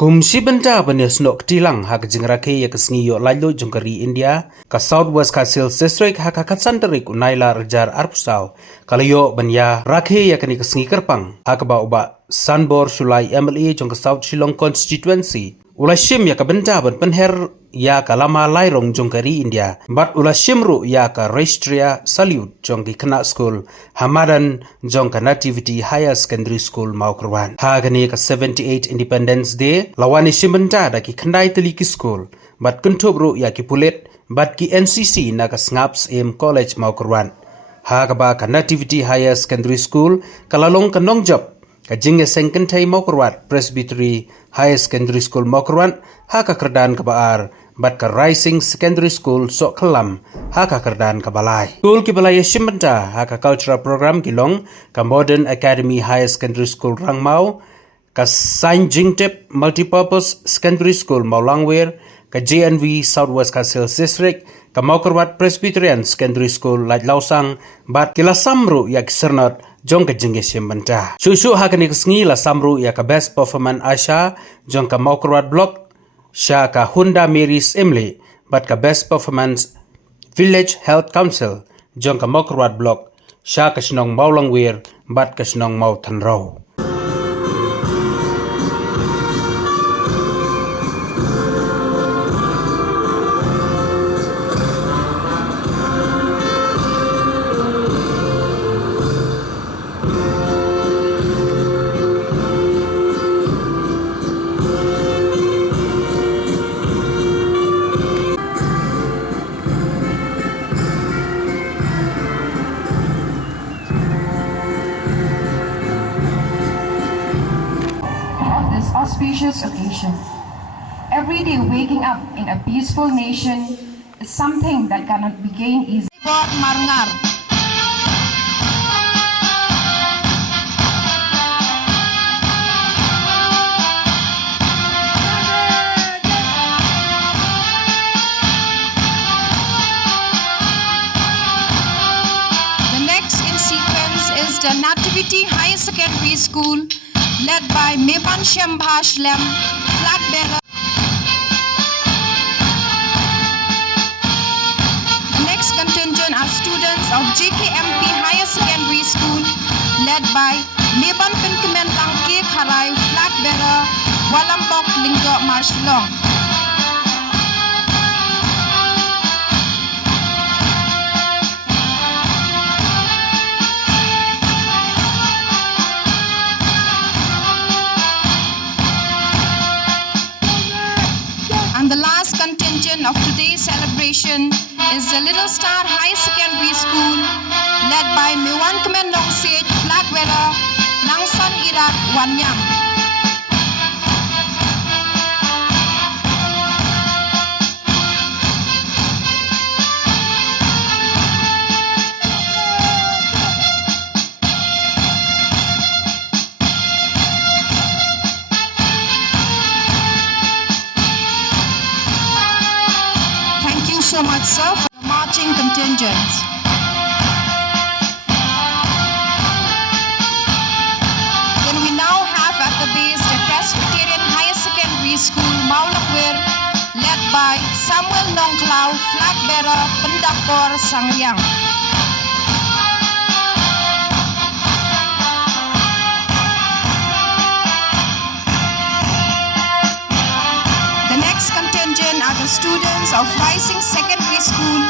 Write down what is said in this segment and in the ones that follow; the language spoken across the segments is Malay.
Kumsi benda benes nok tilang hak jengrake ya kesngi yo lalu jengkari India ka Southwest Kasil District hak katsanterik unaila rejar arpusau kalau yo benya rakhe ya kani kesngi kerpang hak ba Sanbor Shulai MLA jong ka South Shillong constituency ulashim ya ka benda ben penher ya ka lama lairong jengkari India bat ulashim ru ya ka Rashtriya Salute jong ki kena school Hamadan jong ka Nativity Higher Secondary School Maukerwan ha gani ka 78 Independence Day lawani shimbenta da ki khandai teliki school bat kuntub ru ya ki pulet bat ki NCC na ka Snaps M College Maukerwan ha ka ba ka Nativity Higher Secondary School kalalong ka nongjob ka jinge sengkentai Maukerwan Presbytery Higher Secondary School Maukerwan ha ka kerdan ka baar bat ka Rising Secondary School Sok Kelam ha ka kerdan ka balai school ki balai shimbenta ha ka cultural program kilong ka Modern Academy Higher Secondary School Rangmau ka Saint Jingtip Multipurpose Secondary School Maulangwer ka JNV Southwest Kasil District ka Maukerwan Presbyterian Secondary School Lait Lausang bat kila samru ya kisernot jong ka jinge shimbenta shushu ha ka ni kesngi la samru ya ka Best Performance Asha jong ka Maukerwan Block Sha ka Honda Mary's Emily bat ka Best Performance Village Health Council jong ka Maukerwan Block Sha ka Snong Maulangwer bat ka Snong Mau Thanrau. Auspicious occasion. Every day waking up in a peaceful nation is something that cannot be gained easily. Marngar. The next in sequence is the Nativity Higher Secondary School, led by Mepan Shambhash Lem, flag bearer. The next contingent are students of JKMP Higher Secondary School, led by Mepan Pinkamen Langke Kharai, flag bearer, Walampok Linggo Marshlong. The last contingent of today's celebration is the Little Star High Secondary School, led by Mewan Kemendong Sage, flag bearer, Langsan Irak Wanyang. So much, sir, for the marching contingents. Then we now have at the base the Presbyterian Higher Secondary School, Maulangwer, led by Samuel Nongklau, flag bearer, Pendakor Sangyang. Are the students of Rising Secondary School,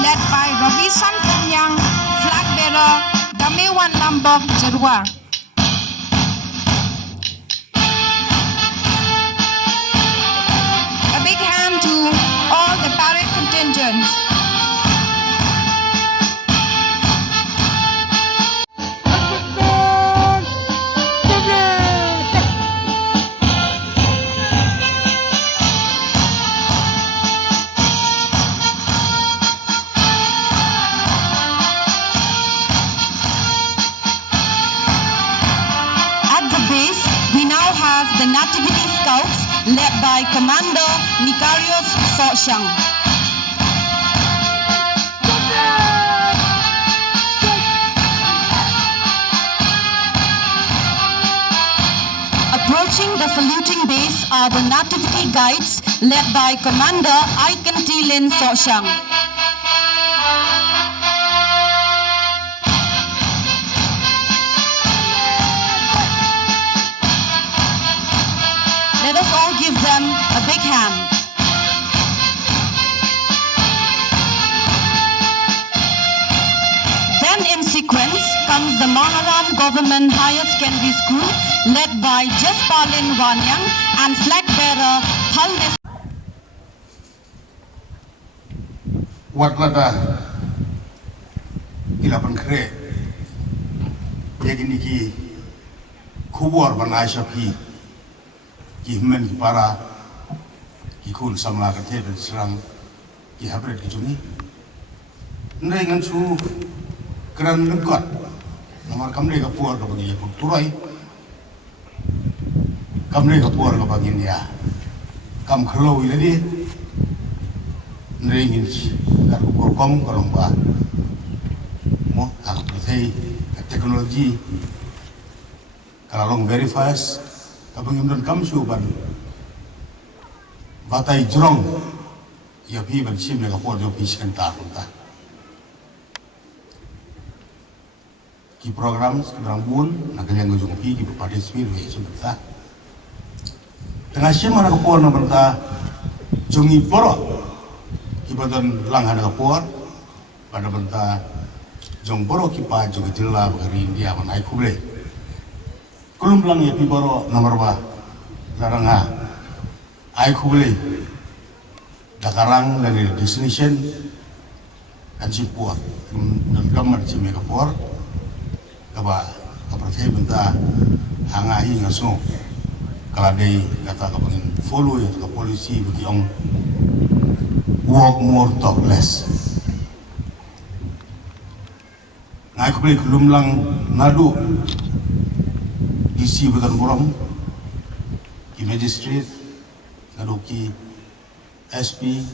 led by Robisan Pumyang, flag bearer, Damewan Lambok Jerwa. A big hand to all the parade contingents. The Nativity Scouts, led by Commander Nikarios Soshang. Approaching the saluting base are the Nativity Guides led by Commander Aiken T. Lin Soshang. Let us all give them a big hand. Then in sequence comes the Maharam Government Higher Secondary School led by Jaspalin Wanyang and flag bearer Thalnes. Wat lada ilapan kre yegini ki kubuar banai shapi ki men para ki kun samla kate dan serang ki habret ki juni ndai ngan su keran lengkot nomor kamre ka puar ka bagi turai kamre ka puar ka bagi dia kam khlo ile di ndai ngin kat puar kom ka lomba mo ak prithai teknologi kalau long very fast kabang imdan kam su ban batai jrong ya pi ban sim le ka puar jo pi sekentar ta ki program sekarang bun nak yang ujung pi ki participate we sebentar tengah siapa nak kapor nak benda jungi boro ki badan langhan kapor pada benda jong boro ki pa jungi jela bagari India manai kuble kulum lang ya pi boro nomor ba laranga ai kuble dakarang dari destination kan si puat dan gambar si megapor kaba kapercaya benda hangai ngaso kalau dia kata kapangin follow ya ke polisi bagi orang work more talk less ngai ko beli kelum lang nadu isi betan borong ki magistrate nadu ki SP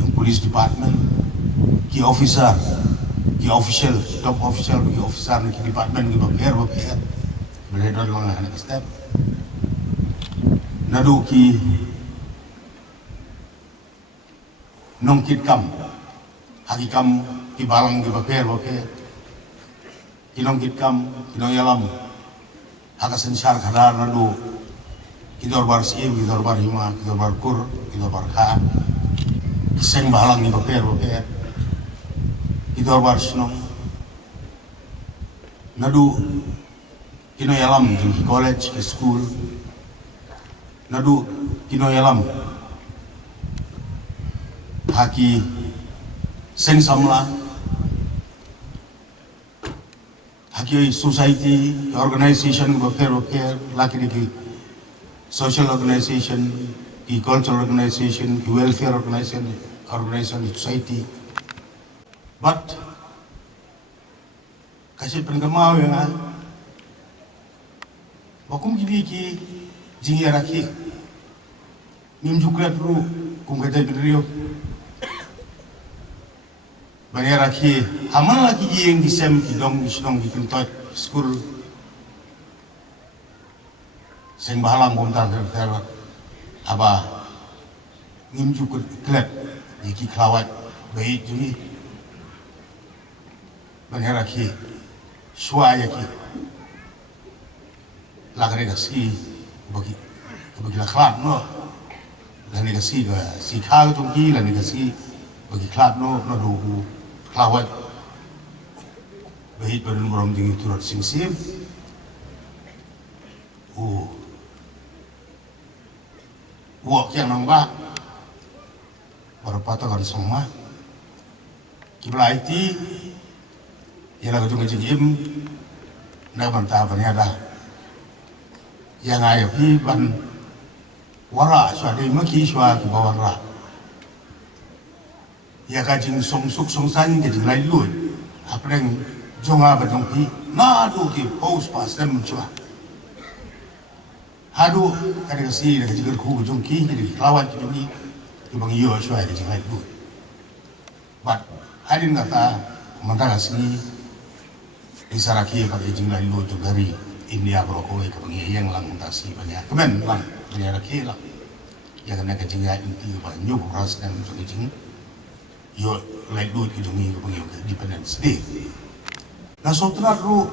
yang police department ki officer ki official top official ki officer ki department ki baper boleh dah lang anak step nadu ki nongkit kam hagi kam ki balang ki baper ki nongkit kam ki no yalam haka sensar khadar nadu ki dorbar sim ki dorbar hima ki dorbar kur ki dorbar kha seng balang ki baper Itu harus senang. Nadu kino yalam di college, ke school. Nadu kino yalam haki seng samla haki society, organization berper laki di social organization, di cultural organization, di welfare organization, society. But kasi penggamaw yang bakum gini ki jingi araki nim juklat ru kum kata beriyo bani araki haman lagi yang disem kidong di tempat school seng bahalang bontar ter aba nim juklat iki klawat baik juni Banyak ki, suaya ki, lagare kasi bagi laklat no, lani kasi ga si kau tu ki lani kasi bagi klat no do klawat, bahit badan berom tinggi turut singsim, uak yang nambah, berapa tahun semua, kibla IT. Yang aku cuma cium, nak bantah berniaga. Yang ayah pi ban wara suadi maki suadi bawara. Yang kajing song san kajing lain lui. Apa yang jonga berjong pi, nadu ki pos pas dan muncul. Hadu kadang kasi kajing kerku berjong ki jadi lawan kajing ni, kibang iyo suadi kajing lain lui. But hari ni kata mentang kasi Isaraki pakai jinglah lu tu dari India berokok ke pengiang lang tasi banyak kemen lang banyak lagi lah ya kena kejengah inti banyak ras dan kejeng yo like duit kejengi ke pengiang Independence Day nah sotra ru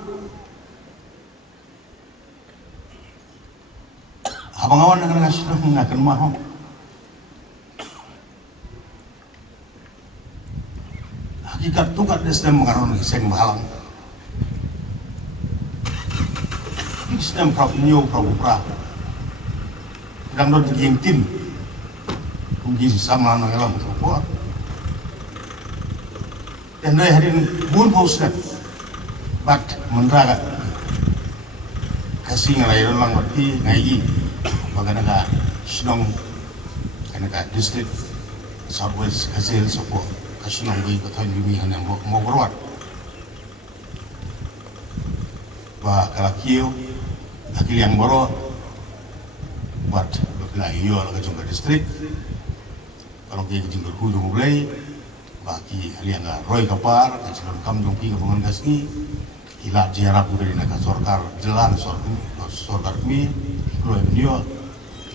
abang awan nak ngasih mengakan mahal hakikat tu kat desem mengaron seng bahalang sistem New Prabhupada dan don yang tim mungkin sama nang elam Prabhupada dan dari hari ini bun posted but menraga kasih ngalai lang berarti ngai bagaimana Sinong kana district Southwest hasil support kasih nang bagi betul bumi yang mau berbuat bah kalakio akil yang boro buat belah iyo lah kejungka distrik kalau ke kejungka hujung mulai bagi haliang roy kapar kecilon kam jongki kebangan gasni hilap jarak dari nak sorkar jalan sorkar mi roy dia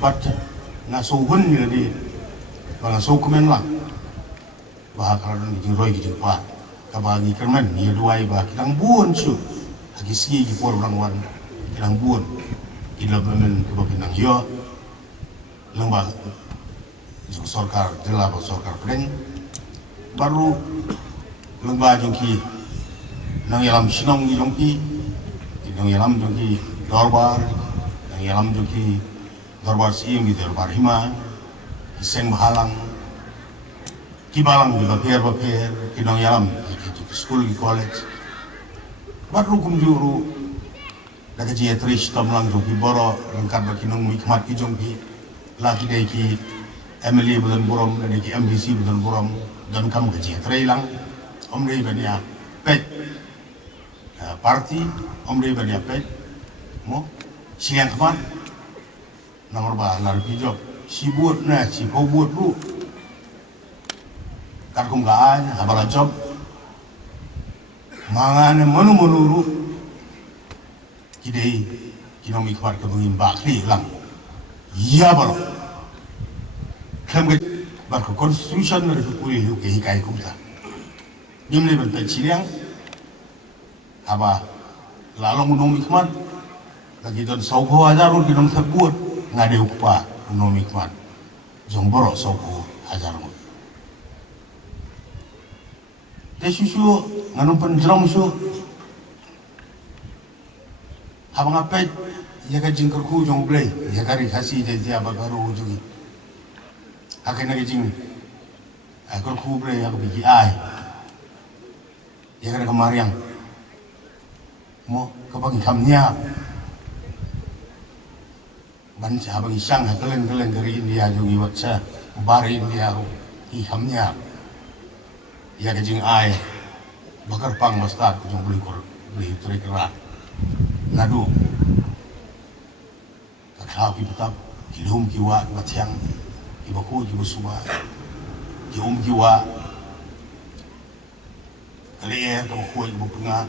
buat ngasuhun jadi ngasuh komen lah bah kalau kejung roy kejung par kabagi kerman ni duai bah kitang buon su lagi segi kipor orang Kilang buon, kilang memen kebapinang yo, lembah sorkar jelah sorkar pedeng, baru lembah jongki, nang yalam Sinong jongki, nang yalam jongki dorbar, nang yalam jongki dorbar siing di dorbar hima, iseng bahalang, kibalang di baper, kinang yalam di school di college, baru kumjuru. Dah kerja terus tamlang jompi boro lengkap bagi nong mikmat ki jompi lagi dari ki MLA bukan borom dari ki MDC bukan borom dan kamu kerja terilang om dari banyak pet parti om dari banyak pet mo siang kapan nomor bah lalu job si buat na si kau buat lu karkum gaan abala job mangan menu lu Kidai kinong mikmat kebungin bakli lang iya balo kem ke barko constitution dari puri hu ke hikai kumta nimle bentai ciliang apa lalong unong mikmat lagi don saubo ajarun kinong terbuat ngade upah unong mikmat jomboro saubo ajarun desusu nganong penjelong su Abang apa ya kajing kerku jong blay ya kari kasih jadi apa baru ujungi akhirnya kajing kerku blay aku bagi ai ya kari kemariang mo kapag kamnya banca abang isang kelen dari India jongi watsa bari India ihamnya ya kajing ai bakar pang mastad jong beli terikerat ngadu kakak kita kilum kiwa matiang ibaku ibu suba kiwa kalier kamu kuat ibu pengah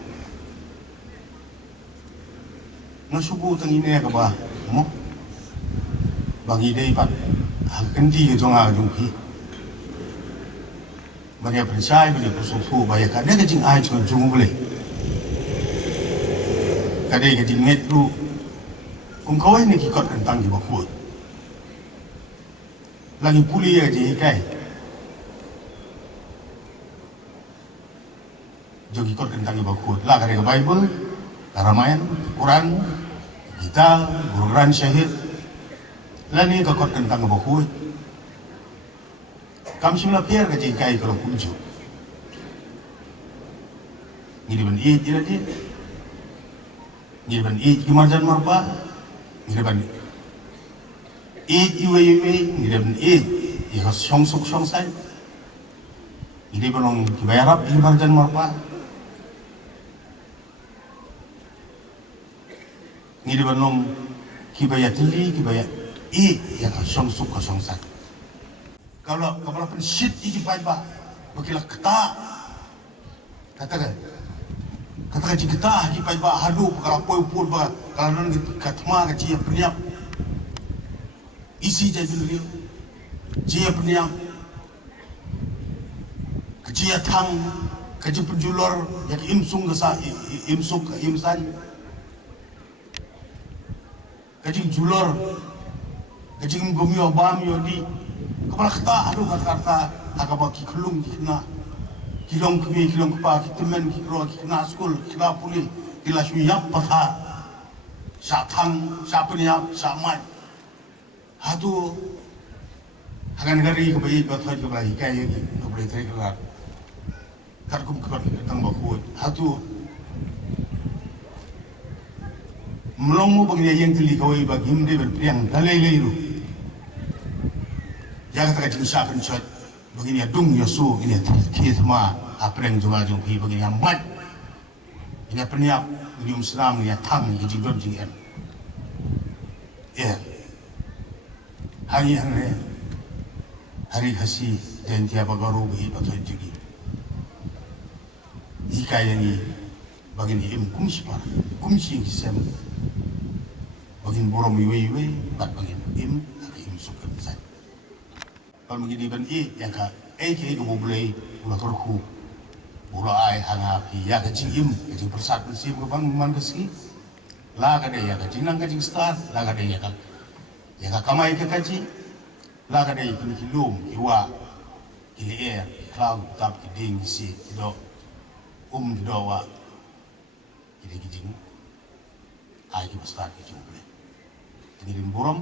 nasubu tangine ka ba mo bagi dei pat hangkendi jonga jongki bagi percaya bagi kusufu baya ka ne jing ai jong boleh kadai ke jinget lu kawai ni kikot kentang di bakut lagi puli ya je kai jo kikot kentang di bakut lah kadai ke Bible Karamayan Quran kita Guru Quran Syahid lah ni kikot kentang di bakut kam simla pier ke je kai kalau kunju ni di ben dia Ngiban kimarjan marpa, ngiban iwe, ngiban iha songsuk songsai, ngiban orang kibayarap kimarjan marpa, ngiban orang kibayatili kibaya yang songsuk songsai. Kalau kepala pensit iki pai ba, bakilah kata, katakan, kata kita di pai ba hadu kalau poi ba kalau nan katma ka ci pniap isi jadi dulu ci pniap ka ci thang ka ci penjulor yak imsung ka sa imsuk ka imsan ka ci julor ka ci ngomio bam yo di kepala kita hadu kata akaba ki khulung kina kilong kami kilong kepa kita men kiro kena school kita puli kita suyap patah satang sapniap samai hatu akan gari kebayi batai kebayi kaya kebayi teri kelar karkum kebat tang bakut hatu melongo bagi yang teli kawai bagi himde berpriang dalai leiru yang kata kacang sapen shot begini adung yasu ini kisma apreng juga jung pi begini amat ini peniap ini Islam ini tang ini jinggon jingan ya hari kasih dan tiap baru behi atau juga jika ini begini kumsi par kumsi kisem begini borom iwe bat begini suka besar kalau begini ben yang ka ke ko boleh ulah korku ulah ai hanga pi ya ka jingim ka jing persat bersih ko bang man keski la ka de ya ka jinang ka jing star la ka de ya ka kamai ka kaji la ka de ki lum ki wa ki le air cloud tap ki ding si do do wa ki de ki jing ai ki start ki jing boleh ngirim borom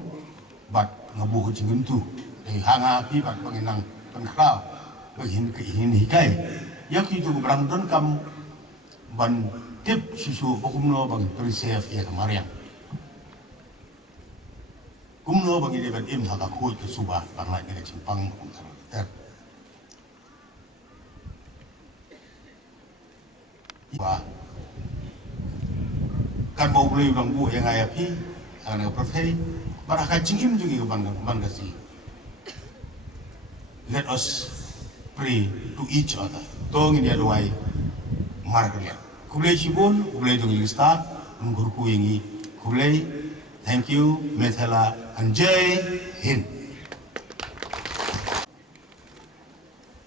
bat ngabu ko jingim tu hanga pi bat pengenang pengkau begin hikai yak itu berangton kam ban tip susu pokumno bagi preserve ya kemarin kumno bagi dia ban im haka kuat ke subah bangai ngene cimpang ter ba kan mau beli bang bu yang ayah pi ana profei baraka jingim juga ke ban kasih. Let us pray to each other. Tong ini aduai markelia. Kulai sibun, kulai dong yang start, menggurku yang kulai. Thank you, Methala and Jai Hind.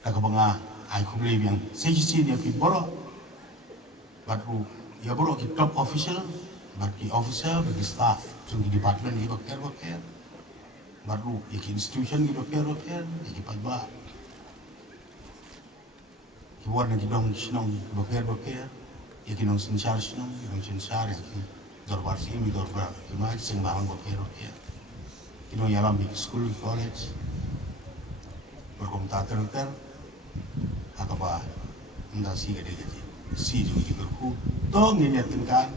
Nakabanga ay kulai yang sejisi dia pi boro. Baru ya boro ki top official, bagi officer, bagi staff, sungi department ni bakar. Baru iki institution gitu repair iki pagba ki warna ki dong sinong repair iki nong sensar iki dorbar simi dorbar imaj sing bahang repair ki nong yalam di school college berkomputer akaba nda si gede si juga di berku tong ini tingkan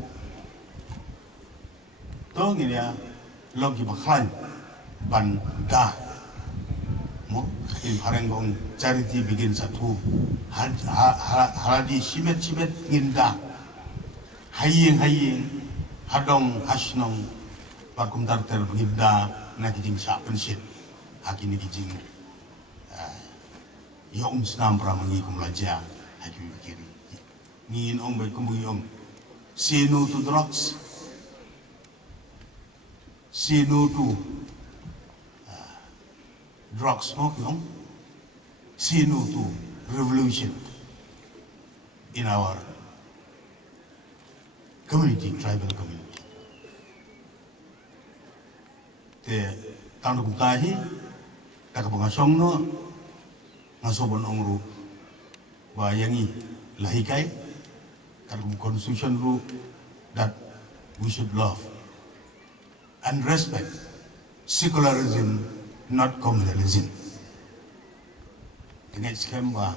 tong ini logi bakhan ban da mo in parengong charity bikin satu haladi simet inda haying hadong hasnong pakum tarter inda na kijing sapen sit hakini kijing yo snam pramangi kumlaja haki kiri ngin ong bai kumbuyong say no to drugs, say no to drug smoking, say no to revolution in our community, tribal community. Te tanu kutahi, takapangasong no, ngasobon ongru, bayangi lahikai, karung constitution rule that we should love and respect secularism, not communalism. Dengan skema ba,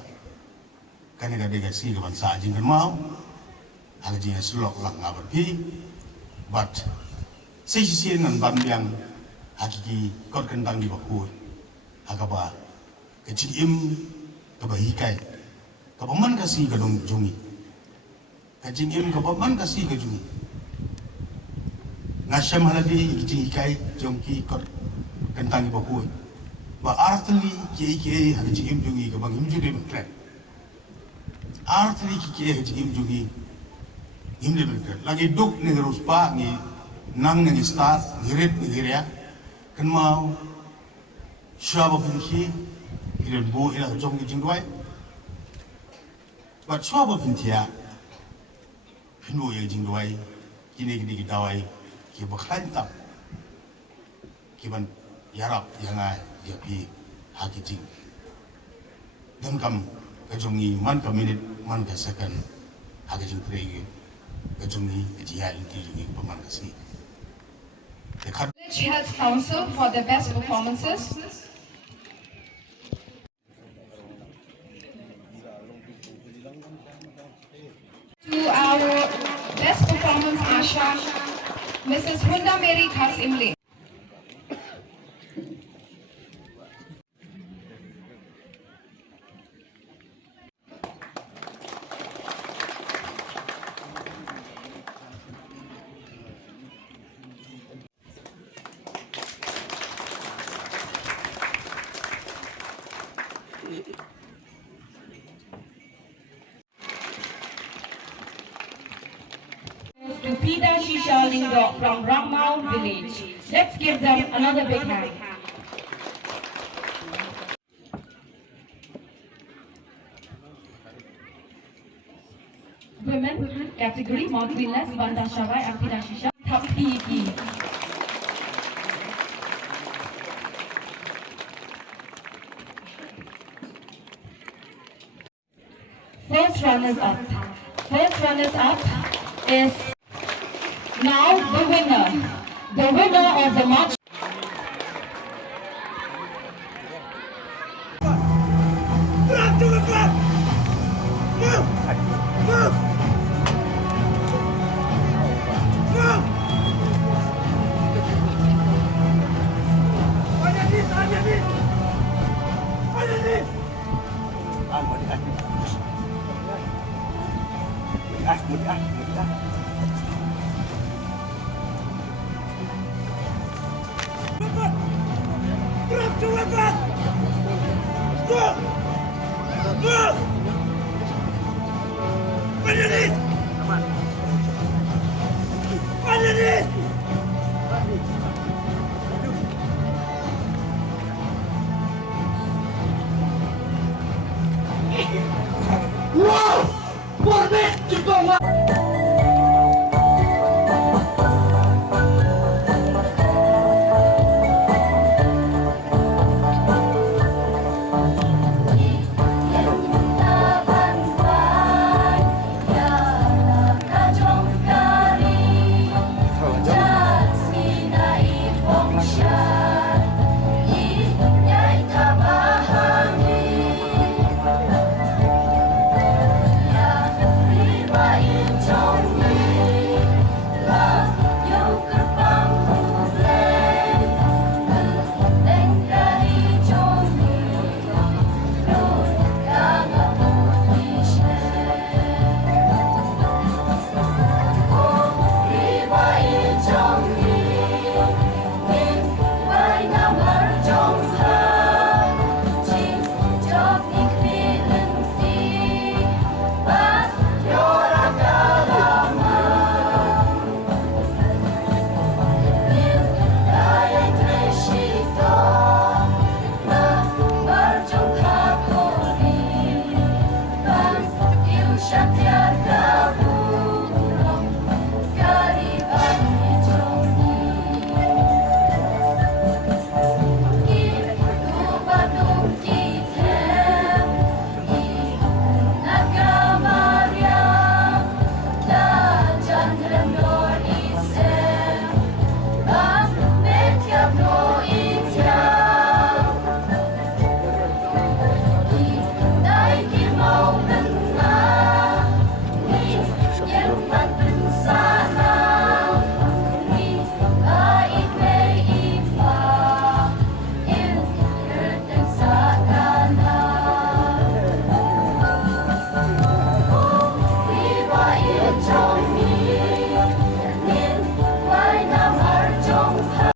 kanega dega si kapan sajing kan mau, hajing selok lang ngabar pi, but sisi nan bambiang hakiki kot kentang di bakul, agaba kecil kebahikai, kepaman kasih kadong jungi, kecil kepaman kasih kejungi. Ngasam halabi kecil hikai jongki kot kentang di bakul. Ba artli ki haji jungi ke bang himju de matre artli ki haji jungi Imde berkat. Lagi duk ni geruspa ni nang ni start ngirit ni giria. Kan mau siapa pinci ilan bu ilan jom ki jingwai. But siapa pinci ya pinbu yang jingwai kini kini kita wai ki bakal tak kiban yarap yang ai ya pi haki jing. Dan kam kejongi man ka minute man ka second haki jing pregi. Kejongi ideal di peman kasih. Village Health Council for the best performances. To our best performance Asha, Mrs. Hunda Mary Khas Imle. To Pita Shisha Lingdo from Rangmau village. Let's give them another big hand. Women category Mount Winners Banda Shawai Pita Shisha Thapti. First runners up. First runners up is now the winner. The winner of the match. Move!